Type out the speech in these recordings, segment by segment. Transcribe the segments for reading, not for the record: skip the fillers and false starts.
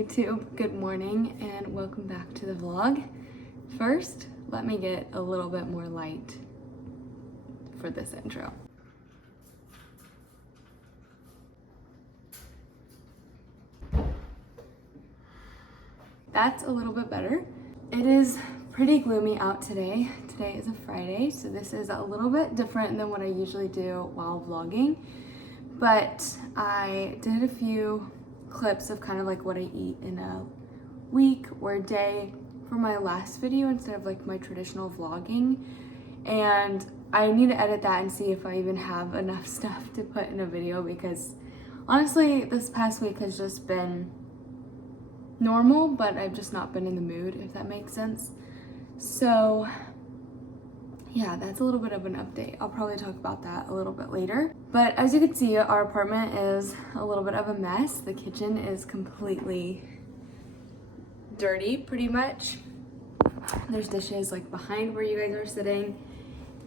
YouTube, good morning and welcome back to the vlog. First, let me get a little bit more light for this intro. That's a little bit better. It is pretty gloomy out today. Today is a Friday, so this is a little bit different than what I usually do while vlogging. But I did a few clips of kind of like what I eat in a week or a day for my last video instead of like my traditional vlogging. And I need to edit that and see if I even have enough stuff to put in a video, because honestly, this past week has just been normal, but I've just not been in the mood, if that makes sense. So yeah, that's a little bit of an update. I'll probably talk about that a little bit later. But as you can see, our apartment is a little bit of a mess. The kitchen is completely dirty, pretty much. There's dishes like behind where you guys are sitting.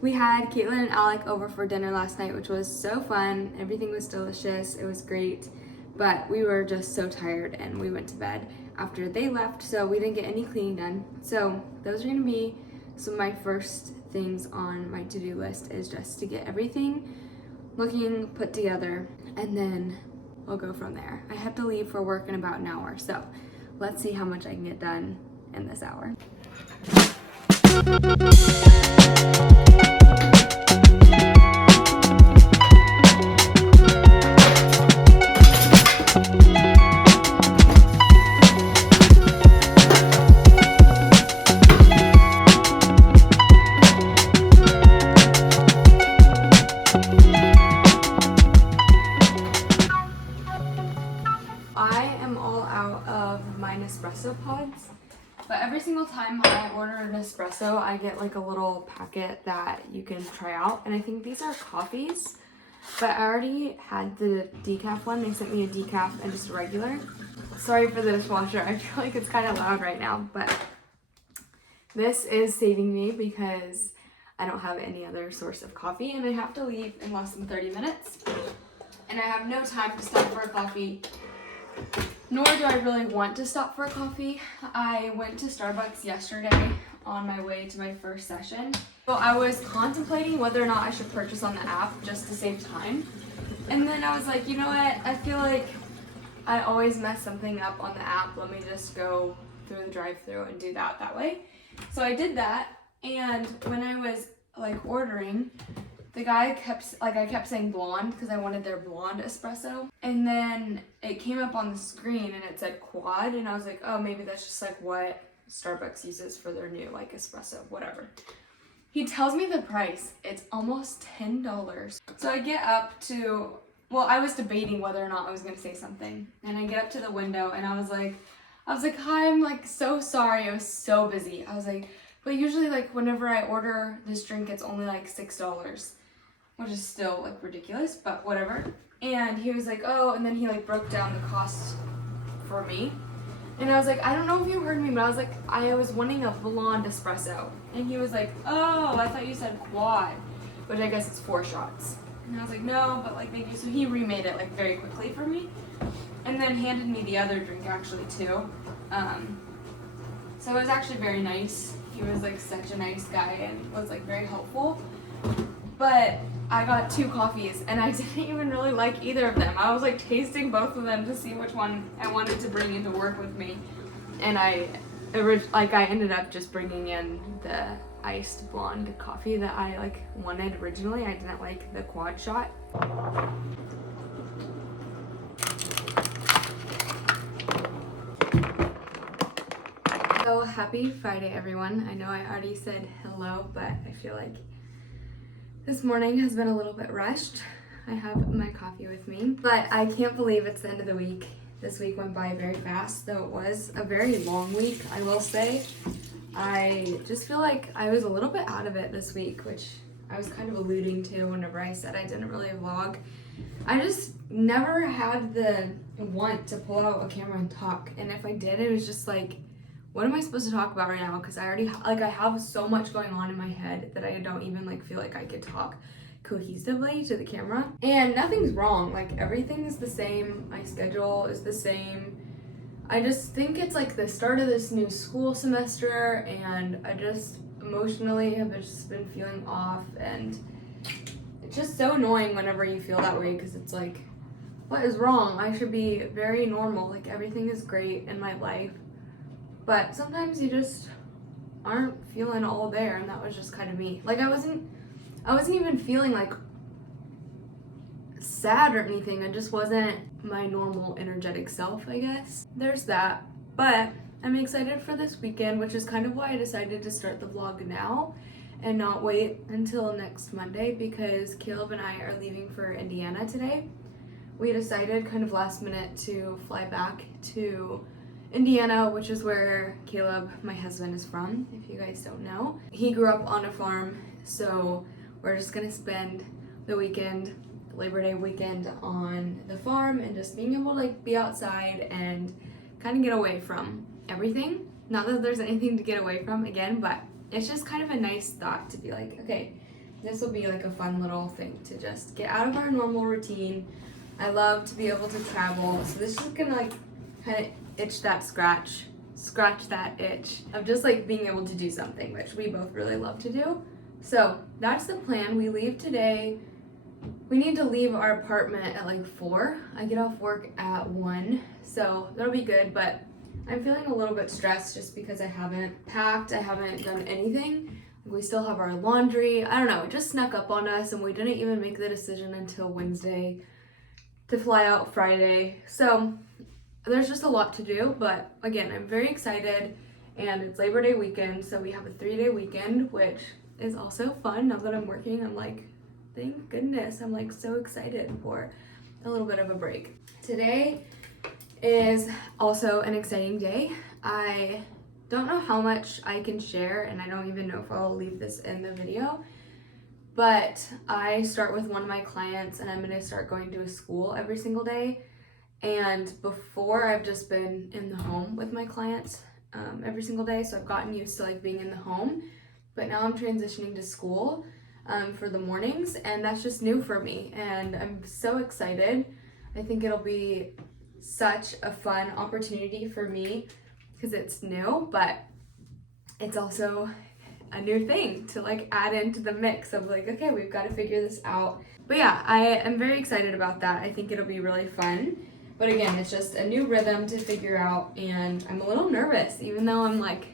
We had Caitlin and Alec over for dinner last night, which was so fun. Everything was delicious. It was great. But we were just so tired and we went to bed after they left, so we didn't get any cleaning done. So those are gonna be some of my first things on my to-do list, is just to get everything looking put together, and then we'll go from there. I have to leave for work in about an hour, so let's see how much I can get done in this hour. Espresso pods, but every single time I order an espresso, I get like a little packet that you can try out, and I think these are coffees, but I already had the decaf one. They sent me a decaf and just a regular. Sorry for the dishwasher, I feel like it's kind of loud right now, but this is saving me because I don't have any other source of coffee, and I have to leave in less than 30 minutes, and I have no time to stop for a coffee. Nor do I really want to stop for a coffee. I went to Starbucks yesterday on my way to my first session. So I was contemplating whether or not I should purchase on the app just to save time. And then I was like, you know what? I feel like I always mess something up on the app. Let me just go through the drive-thru and do that way. So I did that, and when I was like ordering, the guy I kept saying blonde because I wanted their blonde espresso. And then it came up on the screen and it said quad, and I was like, oh, maybe that's just like what Starbucks uses for their new like espresso, whatever. He tells me the price. It's almost $10. So I get up to, well, I was debating whether or not I was gonna say something. And I get up to the window and I was like, hi, I'm like so sorry. I was so busy. I was like, but usually like whenever I order this drink, it's only like $6. Which is still like ridiculous, but whatever. And he was like, oh, and then he like broke down the cost for me. And I was like, I don't know if you heard me, but I was like, I was wanting a blonde espresso. And he was like, oh, I thought you said quad, which I guess it's 4 shots. And I was like, no, but like maybe. So he remade it like very quickly for me, and then handed me the other drink actually too. So it was actually very nice. He was like such a nice guy and was like very helpful. But I got 2 coffees and I didn't even really like either of them. I was like tasting both of them to see which one I wanted to bring into work with me. And I ended up just bringing in the iced blonde coffee that I like wanted originally. I didn't like the quad shot. So happy Friday, everyone. I know I already said hello, but I feel like this morning has been a little bit rushed. I have my coffee with me, but I can't believe it's the end of the week. This week went by very fast, though it was a very long week, I will say. I just feel like I was a little bit out of it this week, which I was kind of alluding to whenever I said I didn't really vlog. I just never had the want to pull out a camera and talk, and if I did, it was just like, what am I supposed to talk about right now? Because I already, I have so much going on in my head that I don't even feel like I could talk cohesively to the camera. And nothing's wrong, everything is the same. My schedule is the same. I just think it's like the start of this new school semester, and I just emotionally have just been feeling off, and it's just so annoying whenever you feel that way, because it's like, what is wrong? I should be very normal, like everything is great in my life, but sometimes you just aren't feeling all there, and that was just kind of me. Like I wasn't even feeling like sad or anything. I just wasn't my normal energetic self, I guess. There's that. But I'm excited for this weekend, which is kind of why I decided to start the vlog now and not wait until next Monday, because Caleb and I are leaving for Indiana today. We decided kind of last minute to fly back to Indiana, which is where Caleb, my husband, is from, if you guys don't know. He grew up on a farm, so we're just gonna spend the weekend, Labor Day weekend, on the farm and just being able to like be outside and kind of get away from everything. Not that there's anything to get away from again, but it's just kind of a nice thought to be like, okay, this will be like a fun little thing to just get out of our normal routine. I love to be able to travel, so this is gonna like kind of itch that scratch that itch of just like being able to do something, which we both really love to do. So that's the plan. We leave today. We need to leave our apartment at like 4. I get off work at 1, so that'll be good, but I'm feeling a little bit stressed just because I haven't packed, I haven't done anything. We still have our laundry. I don't know, it just snuck up on us, and we didn't even make the decision until Wednesday to fly out Friday. So there's just a lot to do, but again, I'm very excited, and it's Labor Day weekend, so we have a 3-day weekend, which is also fun. Now that I'm working, I'm like, thank goodness. I'm like so excited for a little bit of a break. Today is also an exciting day. I don't know how much I can share, and I don't even know if I'll leave this in the video, but I start with one of my clients, and I'm gonna start going to a school every single day. And before, I've just been in the home with my clients every single day, so I've gotten used to like being in the home, but now I'm transitioning to school for the mornings, and that's just new for me, and I'm so excited. I think it'll be such a fun opportunity for me because it's new, but it's also a new thing to like add into the mix of like, okay, we've got to figure this out. But yeah, I am very excited about that. I think it'll be really fun. But again, it's just a new rhythm to figure out, and I'm a little nervous, even though I'm like,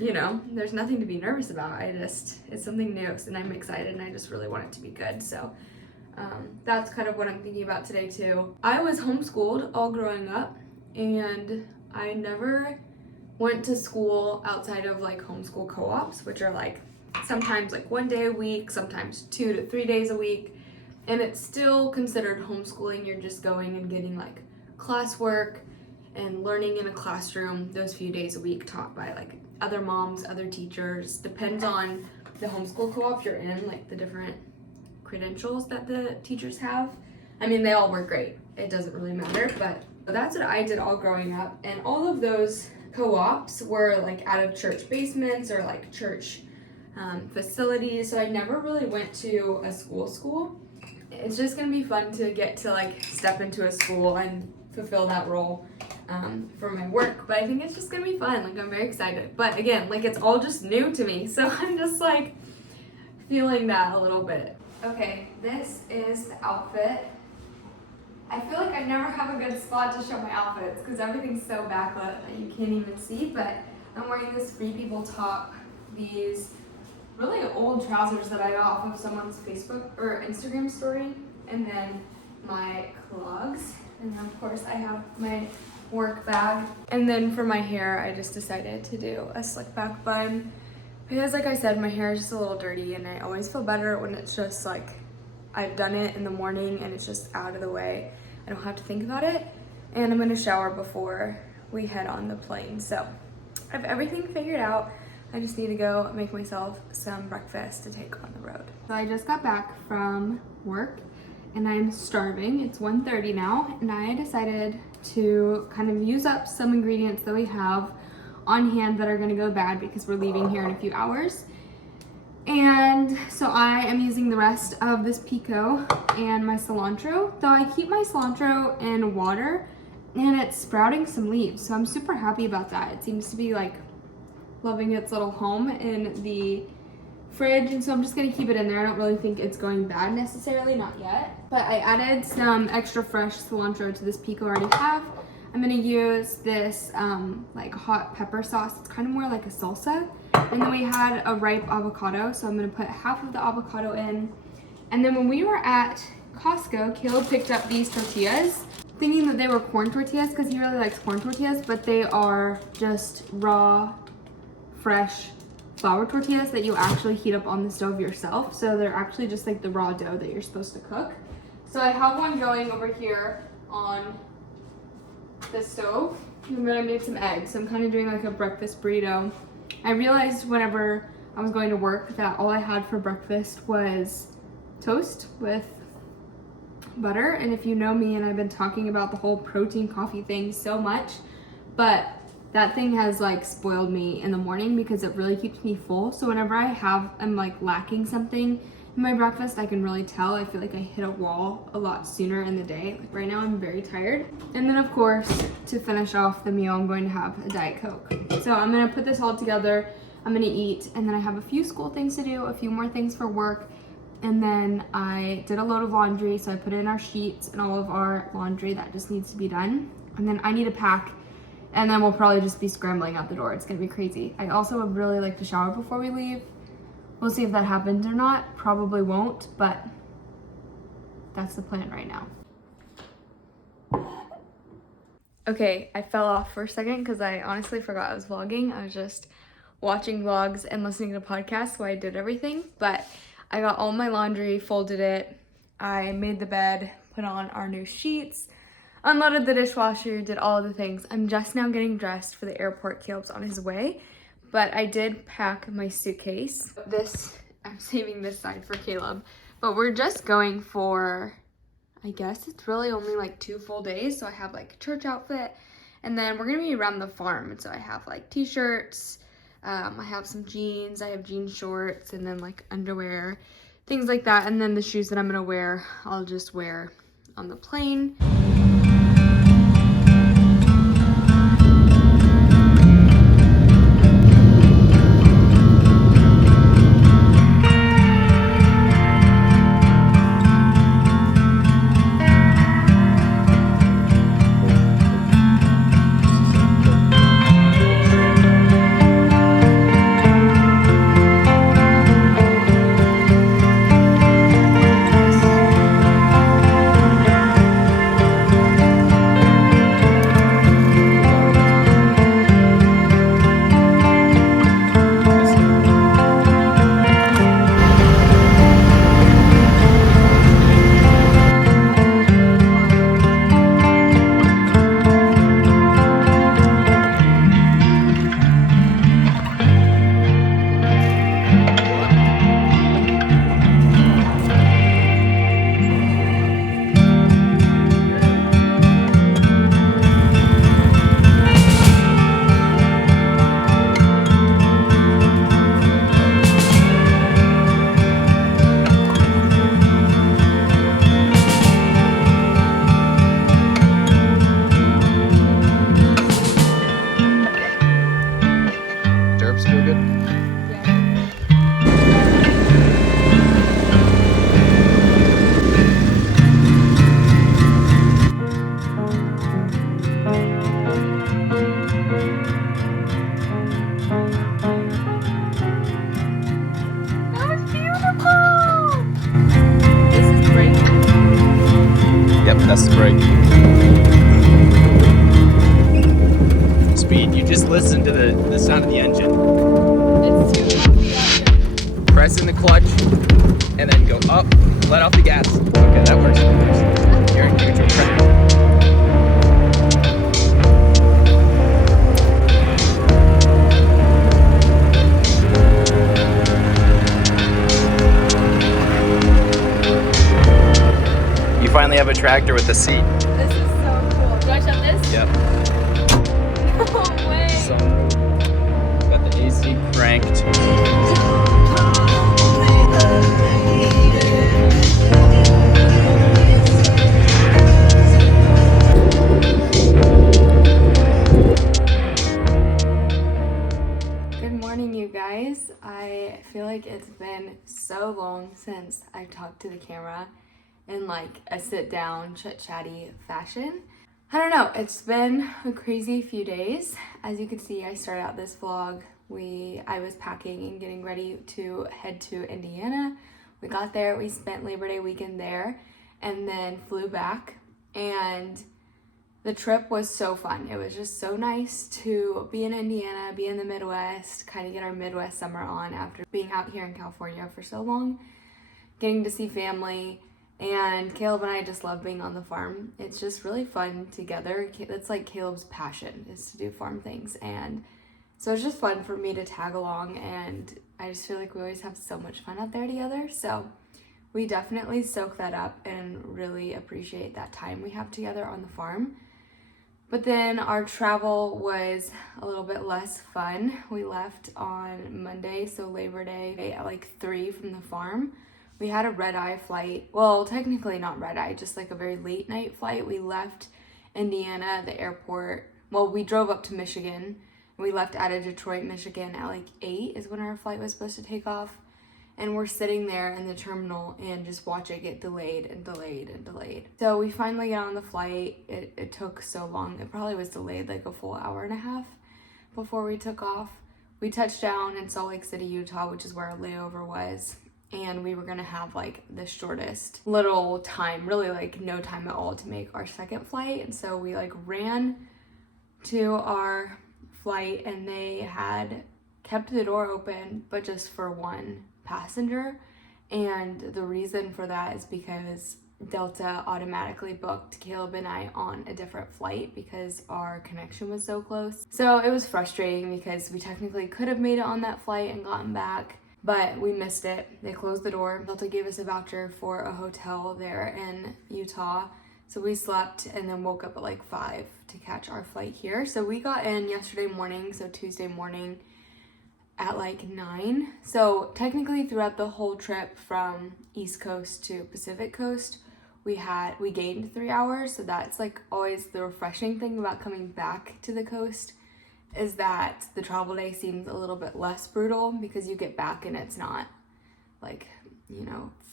you know, there's nothing to be nervous about. It's something new, and I'm excited, and I just really want it to be good. So that's kind of what I'm thinking about today too. I was homeschooled all growing up, and I never went to school outside of like homeschool co-ops, which are like sometimes like 1 day a week, sometimes 2 to 3 days a week. And it's still considered homeschooling. You're just going and getting like classwork and learning in a classroom those few days a week taught by like other moms, other teachers. Depends on the homeschool co-op you're in, like the different credentials that the teachers have. I mean, they all work great. It doesn't really matter, but that's what I did all growing up. And all of those co-ops were like out of church basements or like church facilities. So I never really went to a school. It's just gonna be fun to get to like step into a school and fulfill that role for my work, but I think it's just gonna be fun. Like I'm very excited, but again, like it's all just new to me, so I'm just like feeling that a little bit. Okay, this is the outfit. I feel like I never have a good spot to show my outfits because everything's so backlit that you can't even see, but I'm wearing this Free People top, these really old trousers that I got off of someone's Facebook or Instagram story, and then my clogs, and then of course I have my work bag. And then for my hair, I just decided to do a slick back bun because like I said, my hair is just a little dirty, and I always feel better when it's just like I've done it in the morning and it's just out of the way. I don't have to think about it, and I'm gonna shower before we head on the plane. So I have everything figured out. I just need to go make myself some breakfast to take on the road. So I just got back from work and I'm starving. It's 1:30 now, and I decided to kind of use up some ingredients that we have on hand that are gonna go bad because we're leaving here in a few hours. And so I am using the rest of this pico and my cilantro, though I keep my cilantro in water and it's sprouting some leaves. So I'm super happy about that. It seems to be like loving its little home in the fridge, and so I'm just gonna keep it in there. I don't really think it's going bad necessarily, not yet. But I added some extra fresh cilantro to this pico I already have. I'm gonna use this like hot pepper sauce. It's kind of more like a salsa. And then we had a ripe avocado, so I'm gonna put half of the avocado in. And then when we were at Costco, Caleb picked up these tortillas, thinking that they were corn tortillas because he really likes corn tortillas, but they are just raw, fresh flour tortillas that you actually heat up on the stove yourself. So they're actually just like the raw dough that you're supposed to cook. So I have one going over here on the stove, and then I made some eggs. So I'm kind of doing like a breakfast burrito. I realized whenever I was going to work that all I had for breakfast was toast with butter. And if you know me, and I've been talking about the whole protein coffee thing so much, but that thing has like spoiled me in the morning because it really keeps me full. So whenever I'm like lacking something in my breakfast, I can really tell. I feel like I hit a wall a lot sooner in the day. Like right now I'm very tired. And then of course, to finish off the meal, I'm going to have a Diet Coke. So I'm gonna put this all together. I'm gonna eat, and then I have a few school things to do, a few more things for work. And then I did a load of laundry, so I put in our sheets and all of our laundry that just needs to be done. And then I need to pack, and then we'll probably just be scrambling out the door. It's gonna be crazy. I also would really like to shower before we leave. We'll see if that happens or not. Probably won't, but that's the plan right now. Okay, I fell off for a second because I honestly forgot I was vlogging. I was just watching vlogs and listening to podcasts while I did everything. But I got all my laundry, folded it. I made the bed, put on our new sheets, unloaded the dishwasher, did all of the things. I'm just now getting dressed for the airport. Caleb's on his way. But I did pack my suitcase. I'm saving this side for Caleb. But we're just going for, I guess it's really only like 2 full days. So I have like a church outfit, and then we're gonna be around the farm. And so I have like t-shirts, I have some jeans, I have jean shorts, and then like underwear, things like that. And then the shoes that I'm gonna wear, I'll just wear on the plane. That's the brake. Speed, you just listen to the sound of the engine. It's too Press in the clutch and then go up, let off the gas. Okay, that works. You're in neutral. Finally have a tractor with a seat. This is so cool. Do I shut this? Yep. No way. So, got the AC cranked. I feel like it's been so long since I've talked to the camera in like a sit down chit-chatty fashion. I don't know, it's been a crazy few days. As you can see, I started out this vlog. I was packing and getting ready to head to Indiana. We got there, we spent Labor Day weekend there, and then flew back. And the trip was so fun. It was just so nice to be in Indiana, be in the Midwest, kind of get our Midwest summer on after being out here in California for so long, getting to see family. And Caleb and I just love being on the farm. It's just really fun together. That's like Caleb's passion, is to do farm things. And so it's just fun for me to tag along, and I just feel like we always have so much fun out there together. So we definitely soak that up and really appreciate that time we have together on the farm. But then our travel was a little bit less fun. We left on Monday, so Labor Day, at like 3 from the farm. We had a red-eye flight. Well, technically not red-eye, just like a very late night flight. We left Indiana, the airport. Well, we drove up to Michigan. We left out of Detroit, Michigan at like 8 is when our flight was supposed to take off. And we're sitting there in the terminal and just watch it get delayed and delayed and delayed. So we finally get on the flight. It took so long. It probably was delayed like a full hour and a half before we took off. We touched down in Salt Lake City, Utah, which is where our layover was. And we were gonna have like the shortest little time, really like no time at all to make our second flight. And so we like ran to our flight, and they had kept the door open, but just for one passenger. And the reason for that is because Delta automatically booked Caleb and I on a different flight because our connection was so close. So it was frustrating because we technically could have made it on that flight and gotten back, but we missed it. They closed the door. Delta gave us a voucher for a hotel there in Utah. So we slept and then woke up at like 5 to catch our flight here. So we got in yesterday morning, so Tuesday morning at like 9. So technically throughout the whole trip from East Coast to Pacific Coast, we gained 3 hours. So that's like always the refreshing thing about coming back to the coast, is that the travel day seems a little bit less brutal because you get back and it's not like,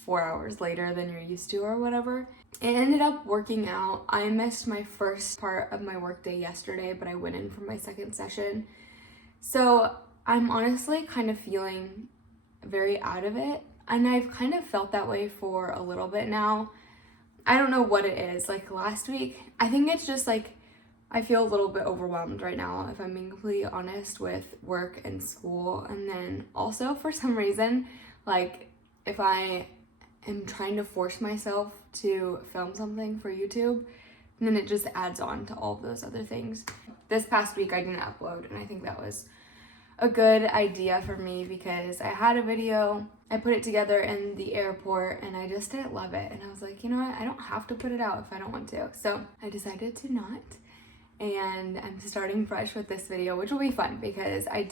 4 hours later than you're used to or whatever. It ended up working out. I missed my first part of my workday yesterday, but I went in for my second session. So I'm honestly kind of feeling very out of it. And I've kind of felt that way for a little bit now. I don't know what it is. Like last week, I think it's just like, I feel a little bit overwhelmed right now, if I'm being completely honest, with work and school. And then also for some reason, like if I am trying to force myself to film something for YouTube, then it just adds on to all of those other things. This past week I didn't upload, and I think that was a good idea for me because I had a video, I put it together in the airport, and I just didn't love it. And I was like, you know what, I don't have to put it out if I don't want to. So I decided to not, and I'm starting fresh with this video, which will be fun because I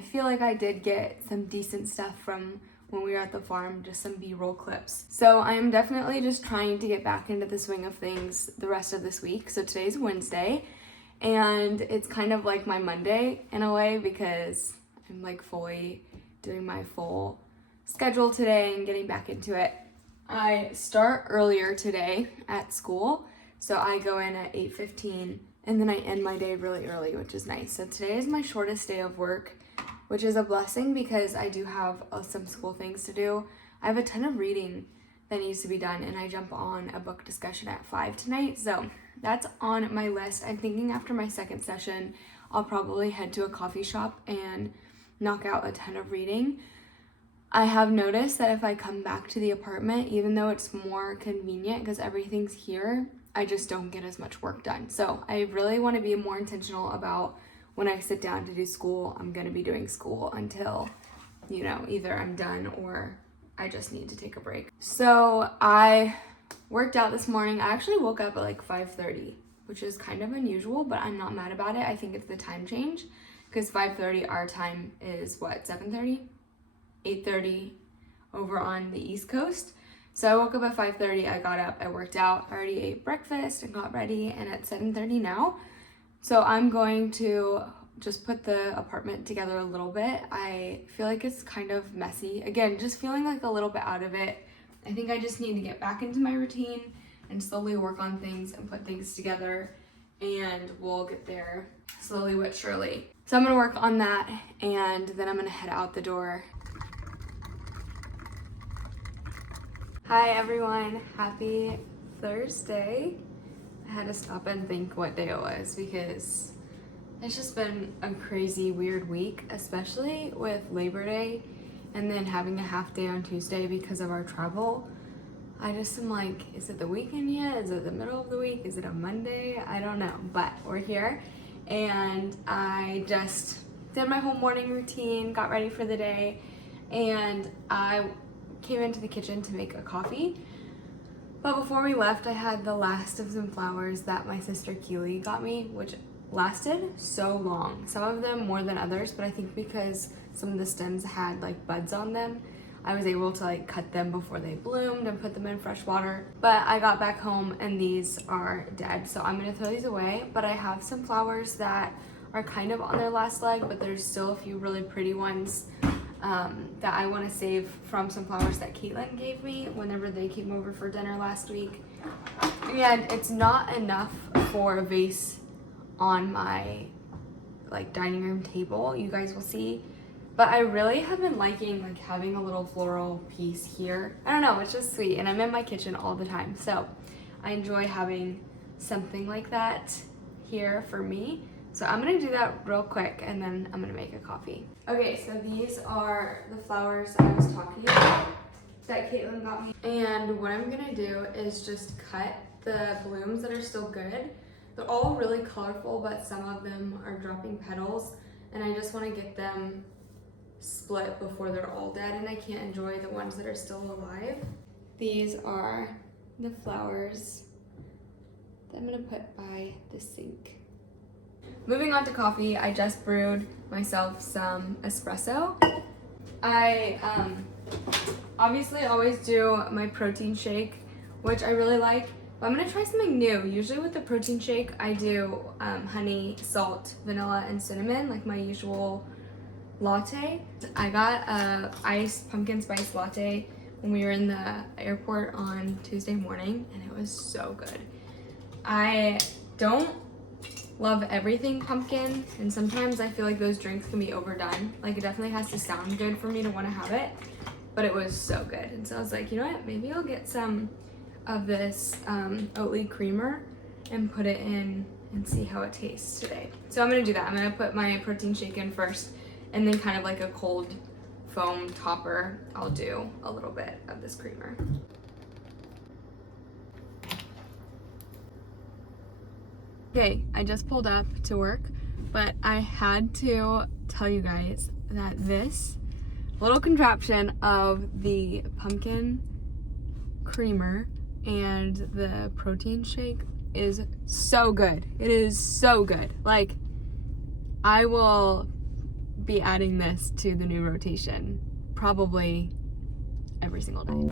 feel like I did get some decent stuff from when we were at the farm, just some B-roll clips. So I am definitely just trying to get back into the swing of things the rest of this week. So today's Wednesday, and it's kind of like my Monday in a way because I'm like fully doing my full schedule today and getting back into it. I start earlier today at school, so I go in at 8:15 and then I end my day really early, which is nice. So today is my shortest day of work, which is a blessing because I do have some school things to do. I have a ton of reading that needs to be done, and I jump on a book discussion at 5 tonight, so that's on my list. I'm thinking after my second session, I'll probably head to a coffee shop and knock out a ton of reading. I have noticed that if I come back to the apartment, even though it's more convenient because everything's here, I just don't get as much work done. So I really want to be more intentional about when I sit down to do school. I'm going to be doing school until, either I'm done or I just need to take a break. So I worked out this morning. I actually woke up at like 5:30, which is kind of unusual, but I'm not mad about it. I think it's the time change because 5:30 our time is what, 7:30? 8:30 over on the East Coast. So I woke up at 5:30, I got up, I worked out, I already ate breakfast and got ready, and at 7:30 now. So I'm going to just put the apartment together a little bit. I feel like it's kind of messy. Again, just feeling like a little bit out of it. I think I just need to get back into my routine and slowly work on things and put things together, and we'll get there slowly but surely. So I'm gonna work on that, and then I'm gonna head out the door. Hi everyone, happy Thursday. I had to stop and think what day it was because it's just been a crazy, weird week, especially with Labor Day and then having a half day on Tuesday because of our travel. I just am like, is it the weekend yet? Is it the middle of the week? Is it a Monday? I don't know, but we're here. And I just did my whole morning routine, got ready for the day, and I came into the kitchen to make a coffee. But before we left, I had the last of some flowers that my sister Keely got me, which lasted so long. Some of them more than others, but I think because some of the stems had like buds on them, I was able to like cut them before they bloomed and put them in fresh water. But I got back home and these are dead, so I'm gonna throw these away. But I have some flowers that are kind of on their last leg, but there's still a few really pretty ones that I want to save from some flowers that Caitlin gave me whenever they came over for dinner last week. And it's not enough for a vase on my like dining room table, you guys will see, but I really have been liking like having a little floral piece here. I don't know, it's just sweet, and I'm in my kitchen all the time, so I enjoy having something like that here for me. So I'm gonna do that real quick and then I'm gonna make a coffee. Okay, so these are the flowers I was talking about that Caitlin got me, and what I'm gonna do is just cut the blooms that are still good. They're all really colorful, but some of them are dropping petals, and I just want to get them split before they're all dead, and I can't enjoy the ones that are still alive. These are the flowers that I'm going to put by the sink. Moving on to coffee, I just brewed myself some espresso. I obviously always do my protein shake, which I really like. But I'm gonna try something new. Usually with the protein shake, I do honey, salt, vanilla, and cinnamon, like my usual latte. I got a iced pumpkin spice latte when we were in the airport on Tuesday morning, and it was so good. I don't love everything pumpkin, and sometimes I feel like those drinks can be overdone. Like, it definitely has to sound good for me to want to have it, but it was so good. And so I was like, you know what, maybe I'll get some of this Oatly creamer and put it in and see how it tastes today. So I'm gonna do that. I'm gonna put my protein shake in first, and then kind of like a cold foam topper, I'll do a little bit of this creamer. Okay, I just pulled up to work, but I had to tell you guys that this little contraption of the pumpkin creamer and the protein shake is so good. It is so good. Like, I will be adding this to the new rotation probably every single day.